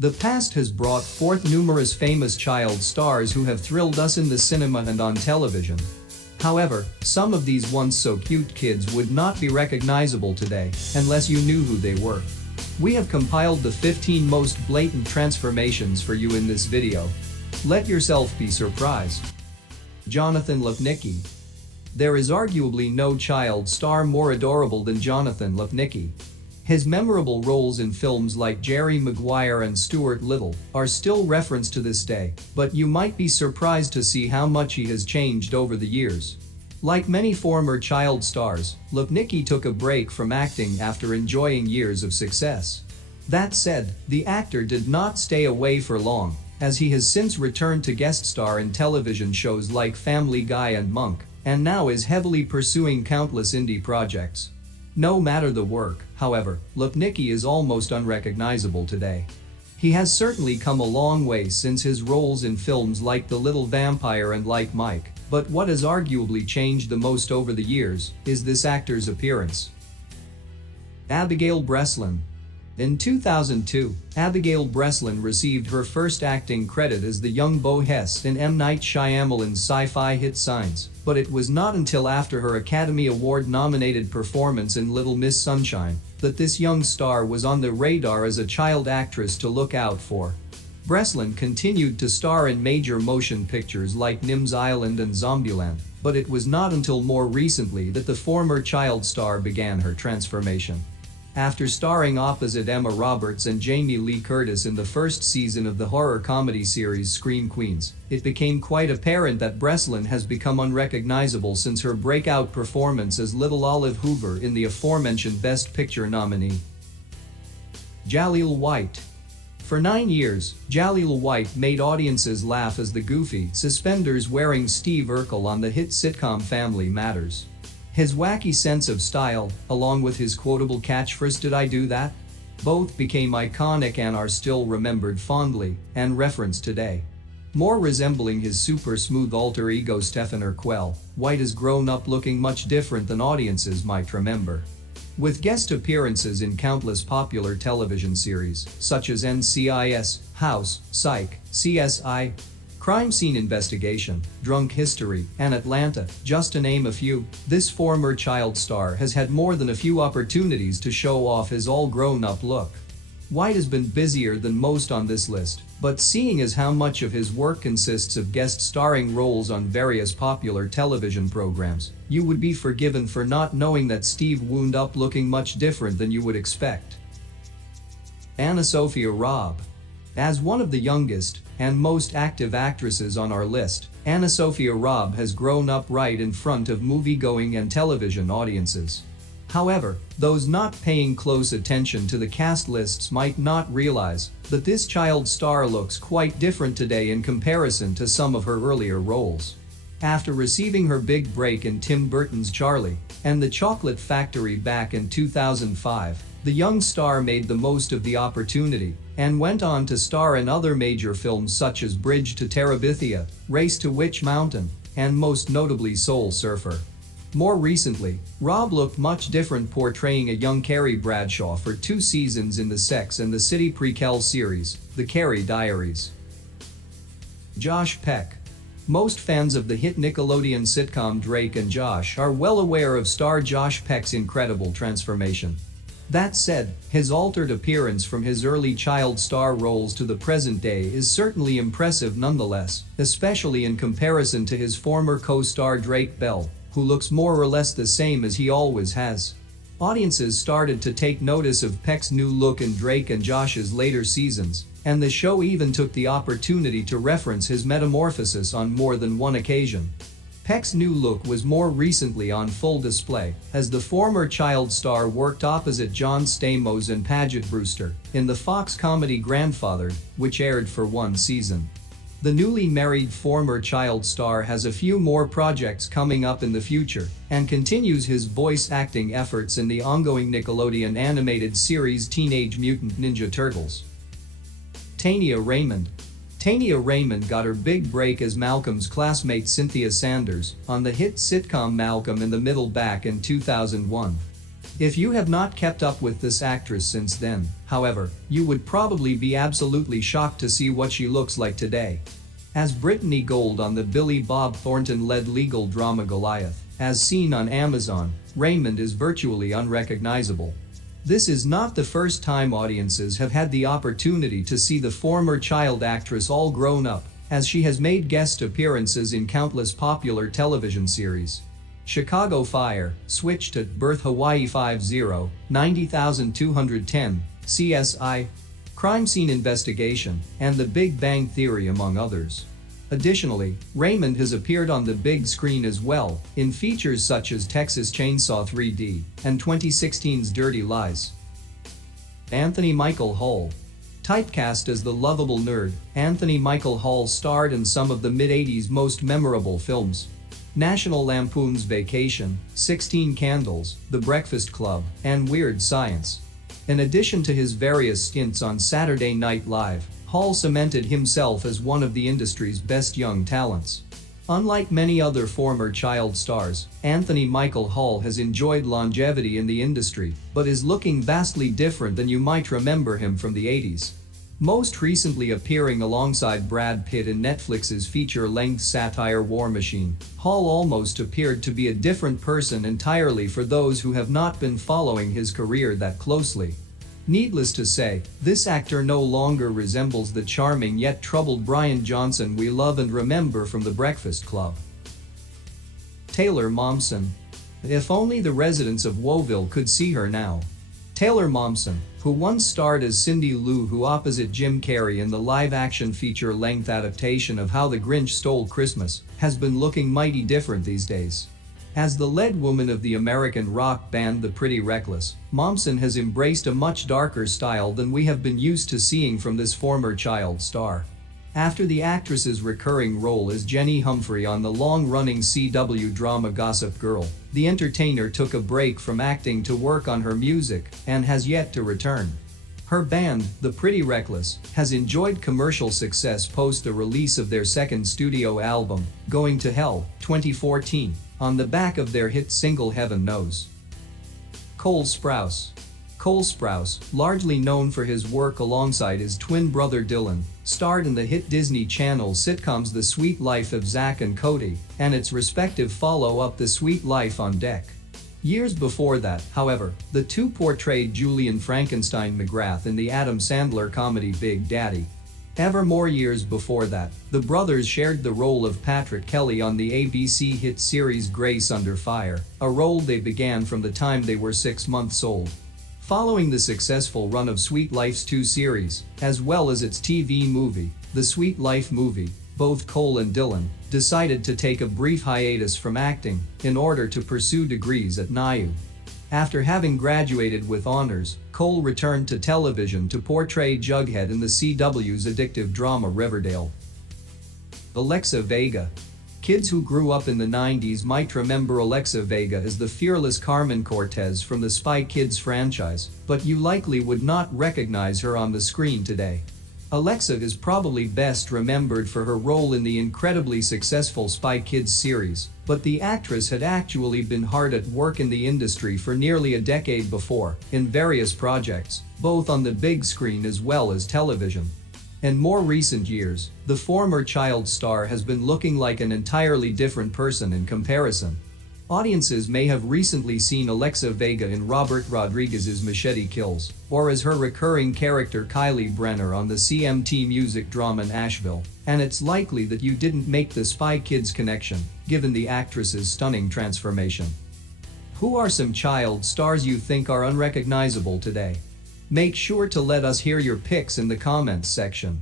The past has brought forth numerous famous child stars who have thrilled us in the cinema and on television. However, some of these once so cute kids would not be recognizable today unless you knew who they were. We have compiled the 15 most blatant transformations for you in this video. Let yourself be surprised. Jonathan Lipnicki. There is arguably no child star more adorable than Jonathan Lipnicki. His memorable roles in films like Jerry Maguire and Stuart Little are still referenced to this day, but you might be surprised to see how much he has changed over the years. Like many former child stars, Lipnicki took a break from acting after enjoying years of success. That said, the actor did not stay away for long, as he has since returned to guest star in television shows like Family Guy and Monk, and now is heavily pursuing countless indie projects. No matter the work, however, Lipnicki is almost unrecognizable today. He has certainly come a long way since his roles in films like The Little Vampire and Like Mike, but what has arguably changed the most over the years is this actor's appearance. Abigail Breslin. In 2002, Abigail Breslin received her first acting credit as the young Bo Hess in M. Night Shyamalan's sci-fi hit Signs, but it was not until after her Academy Award-nominated performance in Little Miss Sunshine that this young star was on the radar as a child actress to look out for. Breslin continued to star in major motion pictures like Nim's Island and Zombieland, but it was not until more recently that the former child star began her transformation. After starring opposite Emma Roberts and Jamie Lee Curtis in the first season of the horror comedy series Scream Queens, it became quite apparent that Breslin has become unrecognizable since her breakout performance as Little Olive Hoover in the aforementioned Best Picture nominee. Jaleel White. For 9 years, Jaleel White made audiences laugh as the goofy, suspenders-wearing Steve Urkel on the hit sitcom Family Matters. His wacky sense of style, along with his quotable catchphrase "Did I do that?" both became iconic and are still remembered fondly and referenced today. More resembling his super smooth alter ego Stephen Urkel, White has grown up looking much different than audiences might remember. With guest appearances in countless popular television series such as NCIS, House, Psych, CSI, Crime Scene Investigation, Drunk History, and Atlanta, just to name a few, this former child star has had more than a few opportunities to show off his all-grown-up look. White has been busier than most on this list, but seeing as how much of his work consists of guest starring roles on various popular television programs, you would be forgiven for not knowing that Steve wound up looking much different than you would expect. Anna Sophia Robb. As one of the youngest and most active actresses on our list, Anna Sophia Robb has grown up right in front of movie-going and television audiences. However, those not paying close attention to the cast lists might not realize that this child star looks quite different today in comparison to some of her earlier roles. After receiving her big break in Tim Burton's Charlie and the Chocolate Factory back in 2005, the young star made the most of the opportunity and went on to star in other major films such as Bridge to Terabithia, Race to Witch Mountain, and most notably Soul Surfer. More recently, Robb looked much different portraying a young Carrie Bradshaw for 2 seasons in the Sex and the City prequel series, The Carrie Diaries. Josh Peck. Most fans of the hit Nickelodeon sitcom Drake and Josh are well aware of star Josh Peck's incredible transformation. That said, his altered appearance from his early child star roles to the present day is certainly impressive nonetheless, especially in comparison to his former co-star Drake Bell, who looks more or less the same as he always has. Audiences started to take notice of Peck's new look in Drake and Josh's later seasons, and the show even took the opportunity to reference his metamorphosis on more than one occasion. Peck's new look was more recently on full display as the former child star worked opposite John Stamos and Paget Brewster in the Fox comedy Grandfathered, which aired for 1 season. The newly married former child star has a few more projects coming up in the future and continues his voice acting efforts in the ongoing Nickelodeon animated series Teenage Mutant Ninja Turtles. Tania Raymond. Tania Raymond got her big break as Malcolm's classmate Cynthia Sanders on the hit sitcom Malcolm in the Middle back in 2001. If you have not kept up with this actress since then, however, you would probably be absolutely shocked to see what she looks like today. As Brittany Gold on the Billy Bob Thornton-led legal drama Goliath, as seen on Amazon, Raymond is virtually unrecognizable. This is not the first time audiences have had the opportunity to see the former child actress all grown up, as she has made guest appearances in countless popular television series. Chicago Fire, Switched at Birth, Hawaii 5-0, 90,210, CSI, Crime Scene Investigation, and The Big Bang Theory, among others. Additionally, Raymond has appeared on the big screen as well, in features such as Texas Chainsaw 3D and 2016's Dirty Lies. Anthony Michael Hall. Typecast as the lovable nerd, Anthony Michael Hall starred in some of the mid-80s most memorable films: National Lampoon's Vacation, 16 Candles, The Breakfast Club, and Weird Science. In addition to his various stints on Saturday Night Live, Hall cemented himself as one of the industry's best young talents. Unlike many other former child stars, Anthony Michael Hall has enjoyed longevity in the industry, but is looking vastly different than you might remember him from the 80s. Most recently appearing alongside Brad Pitt in Netflix's feature-length satire War Machine, Hall almost appeared to be a different person entirely for those who have not been following his career that closely. Needless to say, this actor no longer resembles the charming yet troubled Brian Johnson we love and remember from The Breakfast Club. Taylor Momsen. If only the residents of Woeville could see her now. Taylor Momsen, who once starred as Cindy Lou Who opposite Jim Carrey in the live-action feature-length adaptation of How the Grinch Stole Christmas, has been looking mighty different these days. As the lead woman of the American rock band The Pretty Reckless, Momsen has embraced a much darker style than we have been used to seeing from this former child star. After the actress's recurring role as Jenny Humphrey on the long-running CW drama Gossip Girl, the entertainer took a break from acting to work on her music and has yet to return. Her band, The Pretty Reckless, has enjoyed commercial success post the release of their second studio album, Going to Hell, 2014, on the back of their hit single Heaven Knows. Cole Sprouse. Cole Sprouse, largely known for his work alongside his twin brother Dylan, starred in the hit Disney Channel sitcoms The Sweet Life of Zack and Cody and its respective follow-up The Sweet Life on Deck. Years before that, however, the two portrayed Julian Frankenstein McGrath in the Adam Sandler comedy Big Daddy. Ever more years before that, the brothers shared the role of Patrick Kelly on the ABC hit series Grace Under Fire, a role they began from the time they were 6 months old. Following the successful run of Sweet Life's 2 series, as well as its TV movie, The Sweet Life Movie, both Cole and Dylan decided to take a brief hiatus from acting in order to pursue degrees at NYU. After having graduated with honors, Cole returned to television to portray Jughead in the CW's addictive drama Riverdale. Alexa Vega. Kids who grew up in the 90s might remember Alexa Vega as the fearless Carmen Cortez from the Spy Kids franchise, but you likely would not recognize her on the screen today. Alexa is probably best remembered for her role in the incredibly successful Spy Kids series, but the actress had actually been hard at work in the industry for nearly a decade before, in various projects, both on the big screen as well as television. In more recent years, the former child star has been looking like an entirely different person in comparison. Audiences may have recently seen Alexa Vega in Robert Rodriguez's Machete Kills, or as her recurring character Kylie Brenner on the CMT music drama Nashville, and it's likely that you didn't make the Spy Kids connection, given the actress's stunning transformation. Who are some child stars you think are unrecognizable today? Make sure to let us hear your picks in the comments section.